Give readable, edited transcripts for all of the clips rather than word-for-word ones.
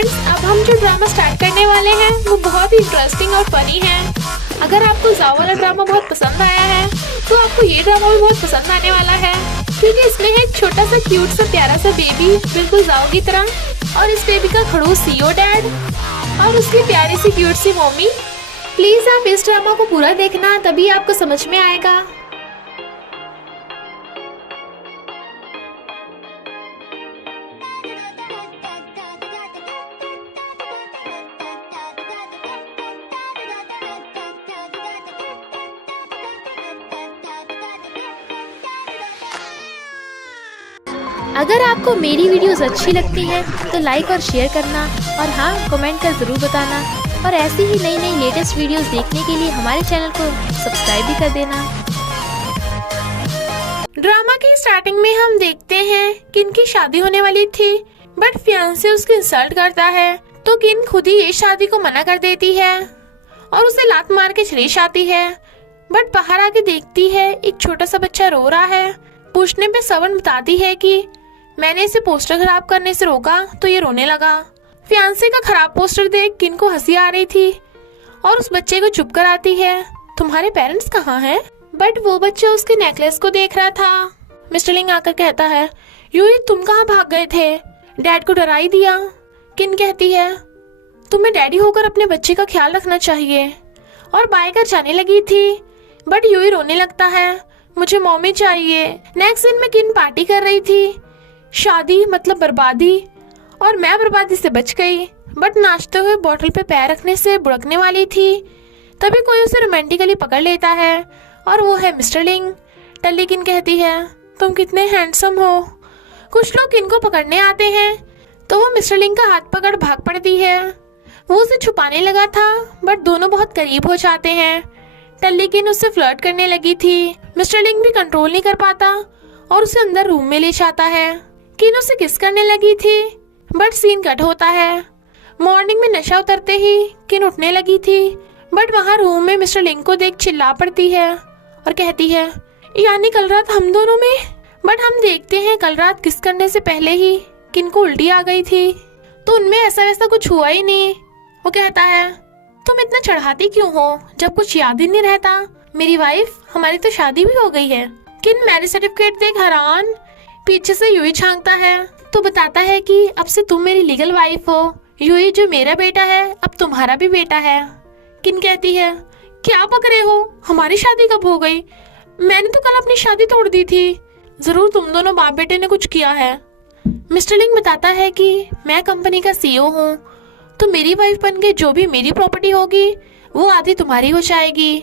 Friends, अब हम जो ड्रामा स्टार्ट करने वाले हैं वो बहुत ही इंटरेस्टिंग और फनी है। अगर आपको जाओ वाला ड्रामा बहुत पसंद आया है तो आपको ये ड्रामा भी बहुत पसंद आने वाला है, क्योंकि इसमें है एक छोटा सा क्यूट सा प्यारा सा बेबी बिल्कुल जाओ की तरह, और इस बेबी का खड़ूस सीओ डैड और उसकी प्यारी सी क्यूट सी मम्मी। प्लीज आप इस ड्रामा को पूरा देखना, तभी आपको समझ में आएगा। अगर आपको मेरी वीडियोस अच्छी लगती हैं तो लाइक और शेयर करना, और हाँ, कमेंट कर ज़रूर बताना। और ऐसी ही नई नई लेटेस्ट वीडियोस देखने के लिए हमारे चैनल को सब्सक्राइब भी कर देना। ड्रामा की स्टार्टिंग में हम देखते हैं किन की शादी होने वाली थी, बट फियांसे उसकी इंसल्ट करता है तो किन खुद ही ये शादी को मना कर देती है और उसे लात मार के चली जाती है। बट बाहर आके देखती है एक छोटा सा बच्चा रो रहा है। पूछने पे सवन बताती है कि मैंने इसे पोस्टर खराब करने से रोका तो ये रोने लगा। फियांसे का खराब पोस्टर देख किन को हंसी आ रही थी और उस बच्चे को चुप कराती है, तुम्हारे पेरेंट्स कहाँ हैं? बट वो बच्चा उसके नेकलेस को देख रहा था। मिस्टर लिंग आकर कहता है, यूई तुम कहाँ भाग गए थे? डैड को डरा ही दिया। किन कहती है, तुम्हें डैडी होकर अपने बच्चे का ख्याल रखना चाहिए, और बाय कर जाने लगी थी। बट यूई रोने लगता है, मुझे मम्मी चाहिए। नेक्स्ट दिन में किन पार्टी कर रही थी, शादी मतलब बर्बादी, और मैं बर्बादी से बच गई। बट नाचते हुए बोतल पे पैर रखने से बुड़कने वाली थी, तभी कोई उसे रोमांटिकली पकड़ लेता है और वो है मिस्टर लिंग। टल्ली किन कहती है, तुम कितने हैंडसम हो। कुछ लोग किन को पकड़ने आते हैं तो वो मिस्टर लिंग का हाथ पकड़ भाग पड़ती है। वो उसे छुपाने लगा था, बट दोनों बहुत करीब हो जाते हैं। टल्ली किन उससे फ्लर्ट करने लगी थी। मिस्टर लिंग भी कंट्रोल नहीं कर पाता और उसे अंदर रूम में ले जाता है। किन उसे किस करने लगी थी, बट सीन कट होता है। मॉर्निंग में नशा उतरते ही किन उठने लगी थी, बट वहाँ रूम में मिस्टर लिंग को देख चिल्ला पड़ती है और कहती है, यानी कल रात हम दोनों में। बट हम देखते हैं कल रात किस करने से पहले ही किन को उल्टी आ गई थी, तो उनमें ऐसा वैसा कुछ हुआ ही नहीं। वो कहता है, तुम इतना चढ़ाती क्यों हो जब कुछ याद ही नहीं रहता? मेरी वाइफ, हमारी तो शादी भी हो गई है। किन मैरिज सर्टिफिकेट देख हैरान। पीछे से यूई झांकता है तो बताता है कि अब से तुम मेरी लीगल वाइफ हो। यूई, जो मेरा बेटा है अब तुम्हारा भी बेटा है। किन कहती है, क्या पकड़े हो, हमारी शादी कब हो गई? मैंने तो कल अपनी शादी तोड़ दी थी। जरूर तुम दोनों बाप बेटे ने कुछ किया है। मिस्टर लिंग बताता है कि मैं कंपनी का सीईओ हूँ, तो मेरी वाइफ बन के जो भी मेरी प्रॉपर्टी होगी वो आधी तुम्हारी हो जाएगी।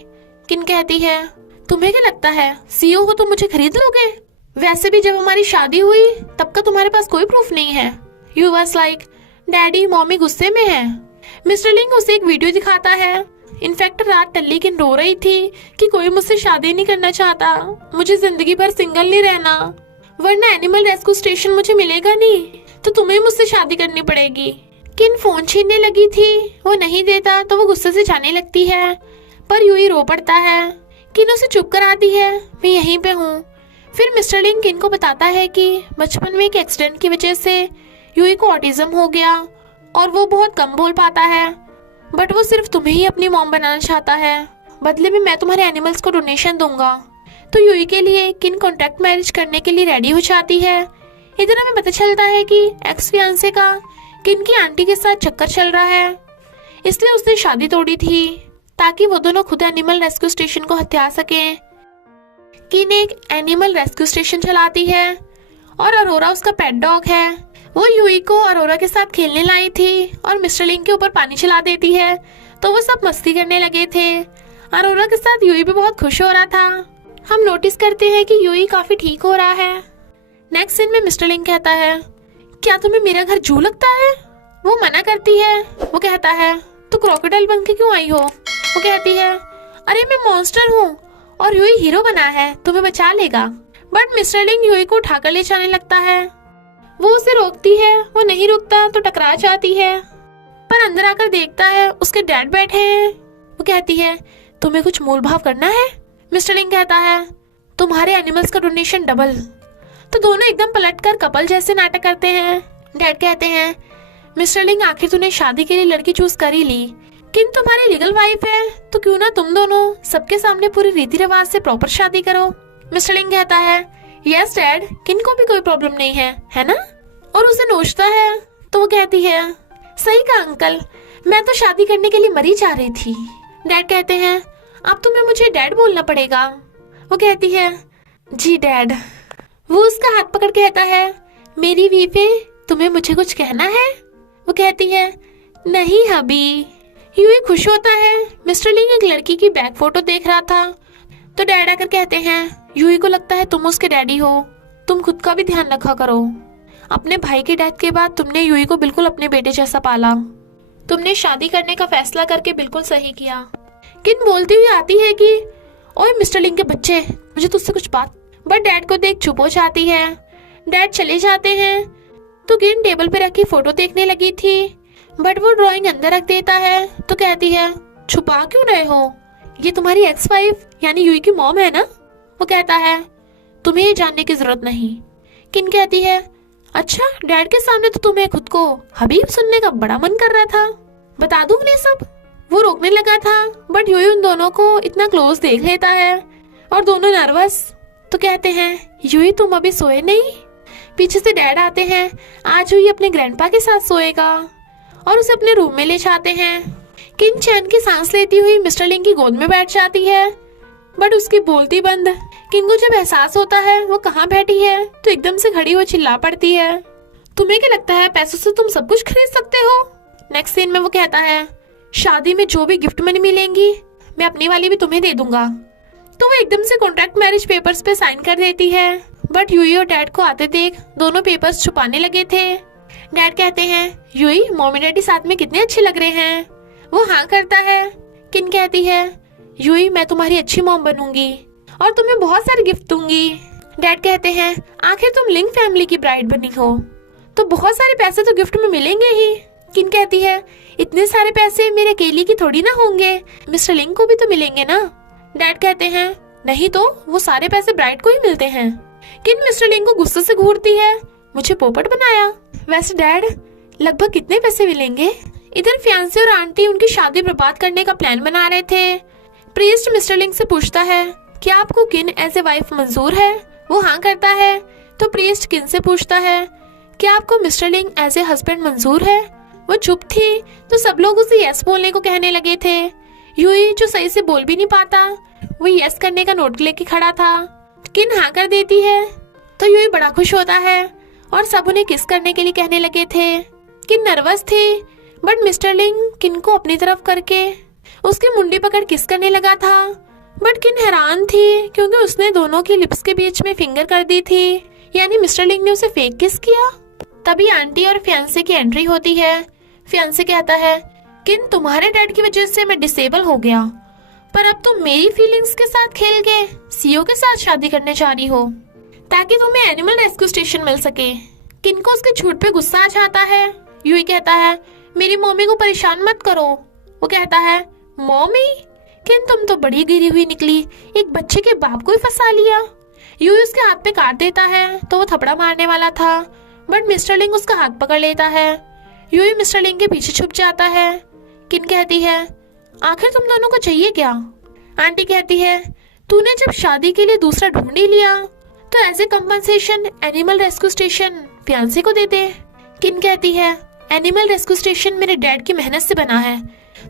किन कहती है, तुम्हें क्या लगता है सीईओ हो तो मुझे खरीद लोगे? वैसे भी जब हमारी शादी हुई तब का तुम्हारे पास कोई प्रूफ नहीं है। You was like, daddy mummy गुस्से में है। मिस्टर लिंग उसे एक वीडियो दिखाता है। इनफैक्ट रात टल्ली किन रो रही थी कि कोई मुझसे शादी नहीं करना चाहता, मुझे जिंदगी भर सिंगल नहीं रहना, वरना एनिमल रेस्क्यू स्टेशन मुझे मिलेगा नहीं, तो तुम्हें मुझसे शादी करनी पड़ेगी। किन फोन छीनने लगी थी, वो नहीं देता तो वो गुस्से से जाने लगती है, पर यूई रो पड़ता है। किन उसे चुप कराती है, मैं यहीं पे हूँ। फिर मिस्टर लिंग किन को बताता है कि बचपन में एक एक्सीडेंट की वजह से यूई को ऑटिज्म हो गया और वो बहुत कम बोल पाता है, बट वो सिर्फ तुम्हें ही अपनी मॉम बनाना चाहता है, बदले में मैं तुम्हारे एनिमल्स को डोनेशन दूंगा। तो यूई के लिए किन कॉन्ट्रैक्ट मैरिज करने के लिए रेडी हो जाती है। इधर हमें पता चलता है कि एक्स फियांसे का किन की आंटी के साथ चक्कर चल रहा है, इसलिए उसने शादी तोड़ी थी ताकि वो दोनों खुद एनिमल रेस्क्यू स्टेशन को हथिया सकें। किन एक एनिमल रेस्क्यू स्टेशन चलाती है और अरोरा उसका पेट डॉग है। वो यूई को अरोरा के साथ खेलने लाई थी और मिस्टर लिंग के ऊपर पानी चला देती है, तो वो सब मस्ती करने लगे थे। अरोरा के साथ यूई भी बहुत खुश हो रहा था। हम नोटिस करते हैं कि यूई काफी ठीक हो रहा है। नेक्स्ट सीन में मिस्टर लिंग कहता है, क्या तुम्हें मेरा घर जू लगता है? वो मना करती है। वो कहता है, तो क्रोकोडाइल बन के क्यों आई हो? वो कहती है, अरे मैं मॉन्स्टर हूँ और यूई हीरो बना है, तुम्हें बचा लेगा। बट मिस्टर लिंग यूई को उठाकर ले जाने लगता है। वो उसे रोकती है, वो नहीं रुकता तो टकरा जाती है, पर अंदर आकर देखता है उसके डैड बैठे हैं। वो कहती है, तुम्हें कुछ मोल भाव करना है? मिस्टर लिंग कहता है, तुम्हारे एनिमल्स का डोनेशन डबल। तो दोनों एकदम पलटकर कपल जैसे नाटक करते हैं। डैड कहते हैं, मिस्टर लिंग, आखिर तूने शादी के लिए लड़की चूज कर ही ली। किन तुम्हारी लीगल वाइफ है, तो क्यों ना तुम दोनों सबके सामने पूरी रीति रिवाज से प्रॉपर शादी करो। मिस्टर लिंग कहता है, यस डैड, किन को भी कोई प्रॉब्लम नहीं है ना? और उसे नोचता है तो वो कहती है, सही कहा अंकल, मैं तो शादी करने के लिए मरी जा रही थी। डैड कहते हैं, अब तुम्हें मुझे डैड बोलना पड़ेगा। वो कहती है, जी डैड। वो उसका हाथ पकड़ के कहता है, मेरी वीफे, तुम्हें मुझे कुछ कहना है? वो कहती है, नहीं हबी। यूई खुश होता है। मिस्टर लिंग एक लड़की की बैक फोटो देख रहा था तो डैड आकर कहते हैं, यूई को लगता है तुम उसके डैडी हो, तुम खुद का भी ध्यान रखा करो। अपने भाई की डेथ के बाद तुमने यूई को बिल्कुल अपने बेटे जैसा पाला। तुमने शादी करने का फैसला करके बिल्कुल सही किया। किन बोलती हुई आती है कि ओए मिस्टर लिंग के बच्चे, मुझे तुझसे कुछ बात। बट डैड को देख चुप हो जाती है। डैड चले जाते हैं तो किन टेबल पे रखी फोटो देखने लगी थी, बट वो ड्राइंग अंदर रख देता है तो कहती है, छुपा क्यों रहे हो, ये तुम्हारी एक्स वाइफ यानी यूई की मॉम है ना? वो कहता है, तुम्हें ये जानने की जरूरत नहीं। किन कहती है, अच्छा, डैड के सामने तो तुम्हें खुद को हबीब सुनने का बड़ा मन कर रहा था, बता दूं उन्हें सब। वो रोकने लगा था बट यूई उन दोनों को इतना क्लोज देख लेता है और दोनों नर्वस तो कहते हैं, यूई तुम अभी सोए नहीं? पीछे से डैड आते हैं। आज यूई अपने ग्रैंडपा के साथ सोएगा और उसे अपने रूम में ले जाते हैं। किन चैन की सांस लेती हुई मिस्टर लिंग की गोद में बैठ जाती है बट उसकी बोलती बंद। किन को जब एहसास होता है वो कहाँ बैठी है तो एकदम से खड़ी हो चिल्ला पड़ती है, तुम्हें क्या लगता है पैसों से तुम सब कुछ खरीद सकते हो? नेक्स्ट सीन में वो कहता है, शादी में जो भी गिफ्ट मनी मिलेंगी मैं अपनी वाली भी तुम्हें दे दूंगा। तो वो एकदम से कॉन्ट्रैक्ट मैरिज पेपर्स पे साइन कर देती है बट यूई और डैड को आते देख दोनों पेपर्स छुपाने लगे थे। डैड कहते हैं, यूई मॉमी डैडी साथ में कितने अच्छे लग रहे हैं। वो हाँ करता है। किन कहती है, यूई मैं तुम्हारी अच्छी मॉम बनूंगी और तुम्हें बहुत सारे गिफ्ट दूंगी। डैड कहते हैं, आखिर तुम लिंग फैमिली की ब्राइड बनी हो तो बहुत सारे पैसे तो गिफ्ट में मिलेंगे ही। किन कहती है, इतने सारे पैसे मेरे अकेली की थोड़ी ना होंगे, मिस्टर लिंग को भी तो मिलेंगे ना। डैड कहते हैं, नहीं तो वो सारे पैसे ब्राइड को ही मिलते हैं। किन मिस्टर लिंग को गुस्से से घूरती है, मुझे पोपट बनाया। वैसे डैड लगभग कितने पैसे मिलेंगे? इधर फियांसे और आंटी उनकी शादी बर्बाद करने का प्लान बना रहे थे। प्रीस्ट मिस्टर लिंग से पूछता है, क्या आपको किन एज ए वाइफ मंजूर है? वो हाँ करता है। तो प्रीस्ट किन से पूछता है, क्या आपको मिस्टर लिंग एज ए हस्बैंड मंजूर है? वो चुप थी तो सब लोग उसे यस बोलने को कहने लगे थे। यूई जो सही से बोल भी नहीं पाता वो यस करने का नोट लेके खड़ा था। किन हाँ कर देती है तो यूई बड़ा खुश होता है और सब उन्हें किस करने के लिए कहने लगे थे। किन नर्वस थी बट मिस्टर लिंग किन को अपनी तरफ करके उसकी मुंडी पकड़ किस करने लगा था। बट किन हैरान थी क्योंकि उसने दोनों की लिप्स के बीच में फिंगर कर दी थी, यानी मिस्टर लिंग ने उसे फेक किस किया। तभी आंटी और फियांसे की एंट्री होती है। फियांसे कहता है, किन तुम्हारे डैड की वजह से मैं डिसेबल हो गया, पर अब तुम मेरी फीलिंग्स के साथ खेल के सीओ के साथ शादी करने जा रही हो ताकि तुम्हें एनिमल रेस्क्यू स्टेशन मिल सके। किन को उसके झूठ पे गुस्सा आ जाता है। यूई कहता है, मेरी मम्मी को परेशान मत करो। वो कहता है, मम्मी? किन तुम तो बड़ी गिरी हुई निकली, एक बच्चे के बाप को ही फंसा लिया। यूई उसके हाथ पे काट देता है तो वो थपड़ा मारने वाला था बट मिस्टर लिंग उसका हाथ पकड़ लेता है। यूई मिस्टर लिंग के पीछे छुप जाता है। किन कहती है, आखिर तुम दोनों को चाहिए क्या? आंटी कहती है, तूने जब शादी के लिए दूसरा ढूंढ ही लिया तो as a compensation animal rescue station fiance को दे दे। किन कहती है, एनिमल रेस्क्यू स्टेशन मेरे डैड की मेहनत से बना है,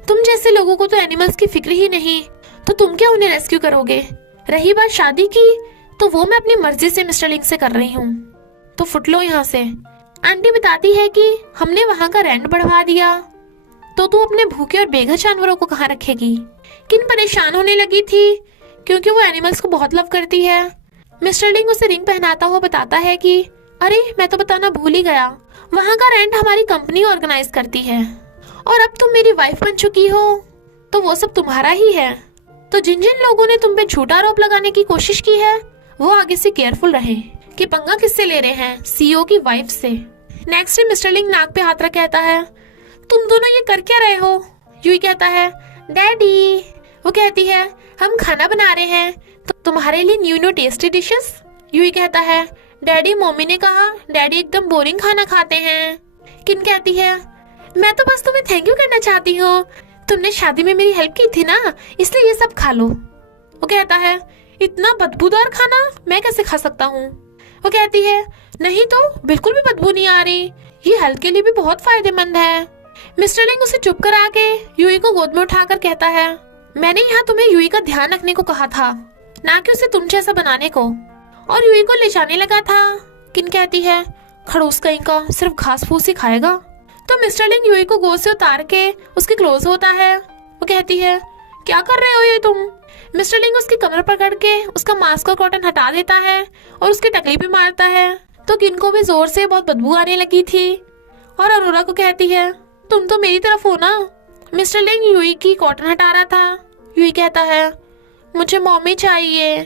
तुम जैसे लोगों को तो एनिमल्स की फिक्र ही नहीं, तो तुम क्या उन्हें रेस्क्यू करोगे? रही बात शादी की तो वो मैं अपनी मर्जी से मिस्टर लिंग से कर रही हूँ, तो फुट लो यहाँ से। आंटी बताती है कि हमने वहाँ का रेंट बढ़वा दिया तो तू अपने भूखे और बेघर जानवरों को कहाँ रखेगी। किन परेशान होने लगी थी क्योंकि वो एनिमल्स को बहुत लव करती है। मिस्टर लिंग उसे रिंग पहनाता हुआ बताता है कि अरे मैं तो बताना भूल ही गया, वहाँ का रेंट हमारी कंपनी ऑर्गेनाइज करती है और अब तुम मेरी वाइफ बन चुकी हो तो वो सब तुम्हारा ही है। तो जिन जिन लोगों ने तुम पे झूठा आरोप लगाने की कोशिश की है वो आगे से केयरफुल रहे कि पंगा किससे ले रहे हैं, सीईओ की वाइफ से। नेक्स्ट डे मिस्टर लिंग नाक पे हाथ रख कहता है, तुम दोनों ये कर क्या रहे हो? यूई कहता है, डैडी। वो कहती है, हम खाना बना रहे हैं तो तुम्हारे लिए न्यू टेस्टी डिशेस। यूई कहता है, डैडी मम्मी ने कहा डैडी एकदम बोरिंग खाना खाते हैं। किन कहती है, मैं तो बस तुम्हें थैंक यू करना चाहती हूँ, तुमने शादी में मेरी हेल्प की थी ना, इसलिए ये सब खा लो। वो कहता है इतना बदबूदार खाना मैं कैसे खा सकता हूँ। वो कहती है नहीं तो बिल्कुल भी बदबू नहीं आ रही, ये हेल्थ के लिए भी बहुत फायदेमंद है। मिस्टर लिंग उसे चुप करा के यूई को गोद में उठाकर कहता है मैंने यहाँ तुम्हें यूई का ध्यान रखने को कहा था, ना कि उसे तुम जैसा बनाने को। और यूई को ले जाने लगा था। किन कहती है खड़ूस कहीं का, सिर्फ घास फूस ही खाएगा। तो मिस्टर लिंग यूई को गोद से उतार के उसके क्लोज होता है। वो कहती है क्या कर रहे हो ये तुम। मिस्टर लिंग उसकी कमर पकड़ के उसका मास्क और कॉटन हटा देता है और उसकी टकली भी मारता है। तो किन को भी जोर से बहुत बदबू आने लगी थी और अरोरा को कहती है तुम तो मेरी तरफ हो ना। मिस्टर लिंग यूई की कॉटन हटा रहा था। यूई कहता है मुझे मॉमी चाहिए।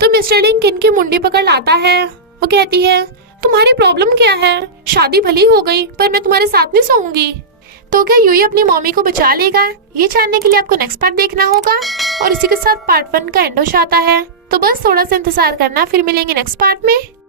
तो मिस्टर लिंग किन की मुंडी पकड़ लाता है। वो कहती है तुम्हारी प्रॉब्लम क्या है, शादी भली हो गई पर मैं तुम्हारे साथ नहीं सोऊंगी। तो क्या यूई अपनी मॉमी को बचा लेगा, ये जानने के लिए आपको नेक्स्ट पार्ट देखना होगा। और इसी के साथ पार्ट 1 का एंड हो जाता है। तो बस थोड़ा सा इंतजार करना, फिर मिलेंगे नेक्स्ट पार्ट में।